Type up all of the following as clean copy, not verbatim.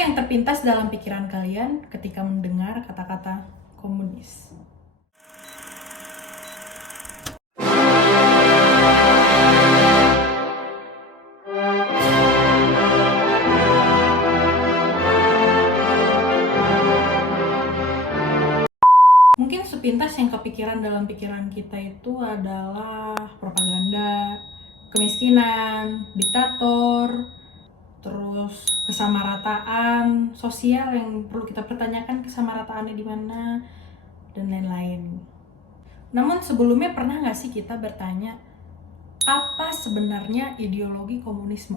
yang terpintas dalam pikiran kalian ketika mendengar kata-kata komunis? Mungkin sepintas yang kepikiran dalam pikiran kita itu adalah propaganda, kemiskinan, diktator, terus kesamarataan sosial yang perlu kita pertanyakan kesamarataannya di mana, dan lain-lain. Namun sebelumnya pernah nggak sih kita bertanya, apa sebenarnya ideologi komunisme?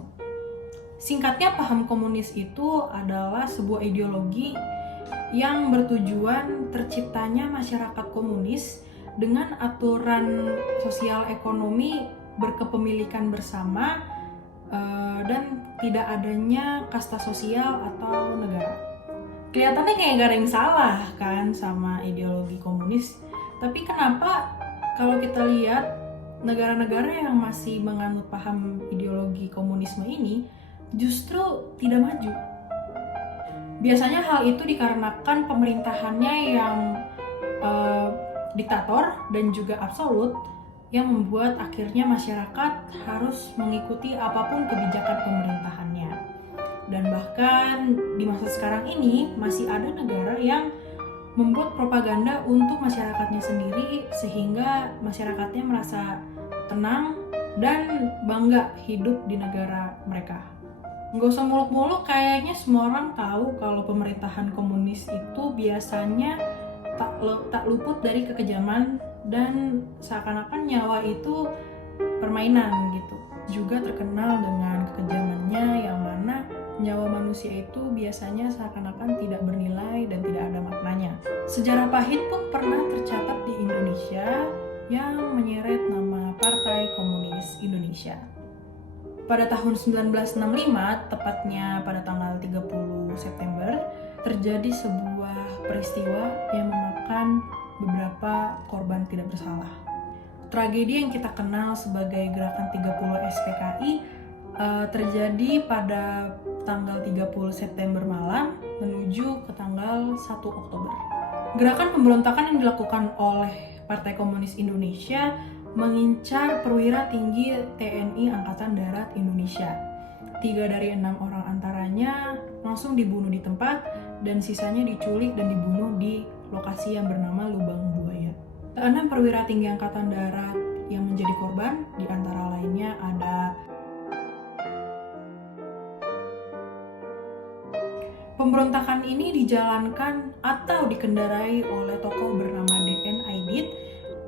Singkatnya, paham komunis itu adalah sebuah ideologi yang bertujuan terciptanya masyarakat komunis dengan aturan sosial ekonomi berkepemilikan bersama dan tidak adanya kasta sosial atau negara. Kelihatannya kayak gak ada yang salah kan sama ideologi komunis, tapi kenapa kalau kita lihat negara-negara yang masih menganut paham ideologi komunisme ini justru tidak maju? Biasanya hal itu dikarenakan pemerintahannya yang diktator dan juga absolut, yang membuat akhirnya masyarakat harus mengikuti apapun kebijakan pemerintahannya. Dan bahkan di masa sekarang ini masih ada negara yang membuat propaganda untuk masyarakatnya sendiri sehingga masyarakatnya merasa tenang dan bangga hidup di negara mereka. Nggak usah muluk-muluk, kayaknya semua orang tahu kalau pemerintahan komunis itu biasanya tak luput dari kekejaman dan seakan-akan nyawa itu permainan gitu. Juga terkenal dengan kekejamannya yang mana nyawa manusia itu biasanya seakan-akan tidak bernilai dan tidak ada maknanya. Sejarah pahit pun pernah tercatat di Indonesia yang menyeret nama Partai Komunis Indonesia. Pada tahun 1965, tepatnya pada tanggal 30 September, terjadi sebuah peristiwa yang memakan beberapa korban tidak bersalah. Tragedi yang kita kenal sebagai Gerakan 30 SPKI terjadi pada tanggal 30 September malam menuju ke tanggal 1 Oktober. Gerakan pemberontakan yang dilakukan oleh Partai Komunis Indonesia mengincar perwira tinggi TNI Angkatan Darat Indonesia. 3 dari 6 orang antaranya langsung dibunuh di tempat dan sisanya diculik dan dibunuh di lokasi yang bernama Lubang Buaya. 6 perwira tinggi Angkatan Darat yang menjadi korban, di antara lainnya ada pemberontakan ini dijalankan atau dikendarai oleh tokoh bernama DN Aidit,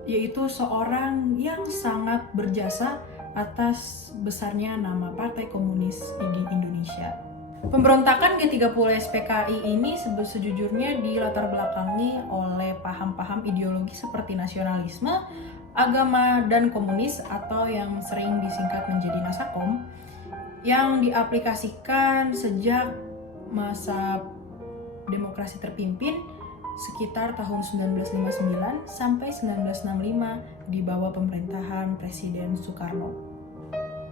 yaitu seorang yang sangat berjasa atas besarnya nama Partai Komunis di Indonesia. Pemberontakan G30 SPKI ini sejujurnya dilatar belakangi oleh paham-paham ideologi seperti nasionalisme, agama, dan komunis atau yang sering disingkat menjadi Nasakom, yang diaplikasikan sejak masa demokrasi terpimpin sekitar tahun 1959 sampai 1965 di bawah pemerintahan Presiden Soekarno.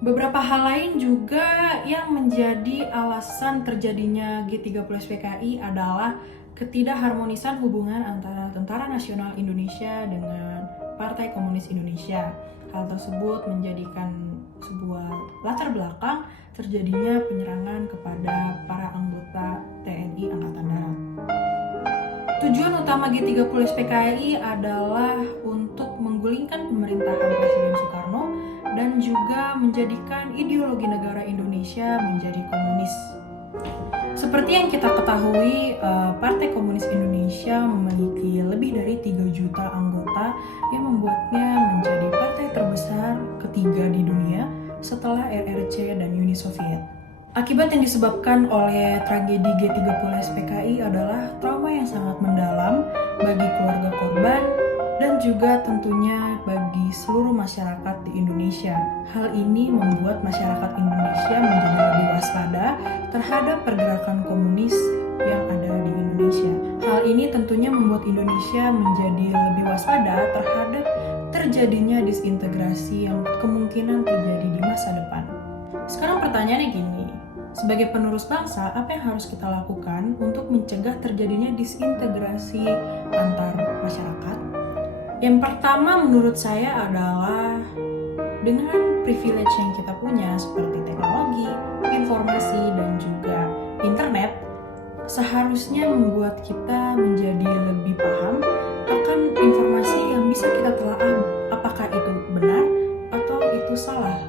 Beberapa hal lain juga yang menjadi alasan terjadinya G30 SPKI adalah ketidakharmonisan hubungan antara Tentara Nasional Indonesia dengan Partai Komunis Indonesia. Hal tersebut menjadikan sebuah latar belakang terjadinya penyerangan kepada para anggota TNI Angkatan Darat. Tujuan utama G30 SPKI adalah untuk menggulingkan pemerintahan Presiden Soekarno dan juga menjadikan ideologi negara Indonesia menjadi komunis. Seperti yang kita ketahui, Partai Komunis Indonesia memiliki lebih dari 3 juta anggota yang membuatnya menjadi partai terbesar ketiga di dunia setelah RRC dan Uni Soviet. Akibat yang disebabkan oleh tragedi G30 SPKI adalah trauma yang sangat mendalam bagi keluarga korban dan juga tentunya bagi seluruh masyarakat di Indonesia. Hal ini membuat masyarakat Indonesia menjadi lebih waspada terhadap pergerakan komunis yang ada di Indonesia. Hal ini tentunya membuat Indonesia menjadi lebih waspada terhadap terjadinya disintegrasi yang kemungkinan terjadi di masa depan. Sekarang pertanyaannya gini, Sebagai penerus bangsa, apa yang harus kita lakukan untuk mencegah terjadinya disintegrasi antar masyarakat? Yang pertama menurut saya adalah dengan privilege yang kita punya seperti teknologi, informasi, dan juga internet, seharusnya membuat kita menjadi lebih paham akan informasi yang bisa kita telaah apakah itu benar atau itu salah.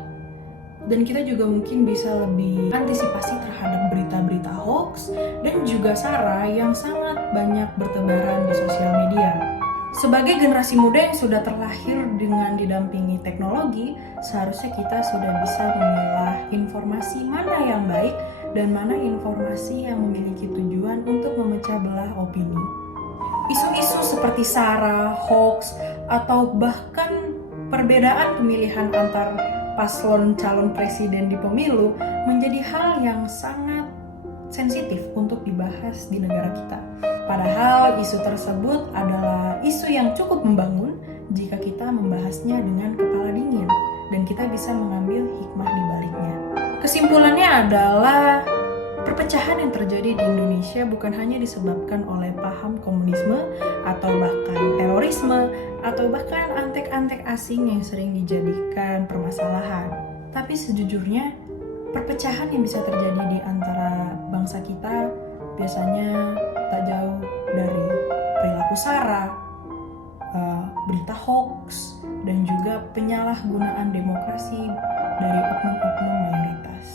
Dan kita juga mungkin bisa lebih antisipasi terhadap berita-berita hoax dan juga sara yang sangat banyak bertebaran di sosial media. Sebagai generasi muda yang sudah terlahir dengan didampingi teknologi, seharusnya kita sudah bisa memilah informasi mana yang baik dan mana informasi yang memiliki tujuan untuk memecah belah opini. Isu-isu seperti sara, hoax, atau bahkan perbedaan pemilihan antar paslon calon presiden di pemilu menjadi hal yang sangat sensitif untuk dibahas di negara kita. Padahal isu tersebut adalah isu yang cukup membangun jika kita membahasnya dengan kepala dingin dan kita bisa mengambil hikmah di baliknya. Kesimpulannya adalah perpecahan yang terjadi di Indonesia bukan hanya disebabkan oleh paham komunisme atau bahkan terorisme atau bahkan antek-antek asing yang sering dijadikan permasalahan. Tapi sejujurnya perpecahan yang bisa terjadi di antara bangsa kita biasanya tak jauh dari perilaku sara, berita hoax, dan juga penyalahgunaan demokrasi dari oknum-oknum mayoritas.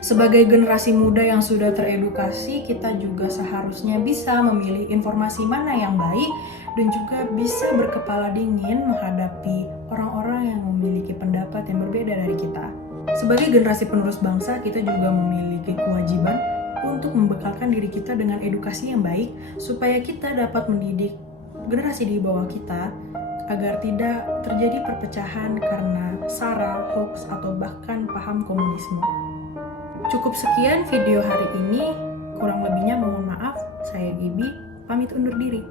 Sebagai generasi muda yang sudah teredukasi, kita juga seharusnya bisa memilih informasi mana yang baik dan juga bisa berkepala dingin menghadapi orang-orang yang memiliki pendapat yang berbeda dari kita. Sebagai generasi penerus bangsa, kita juga memiliki kewajiban untuk membekalkan diri kita dengan edukasi yang baik supaya kita dapat mendidik generasi di bawah kita agar tidak terjadi perpecahan karena sara, hoax, atau bahkan paham komunisme. Cukup sekian video hari ini, kurang lebihnya mohon maaf. Saya Gibi, pamit undur diri.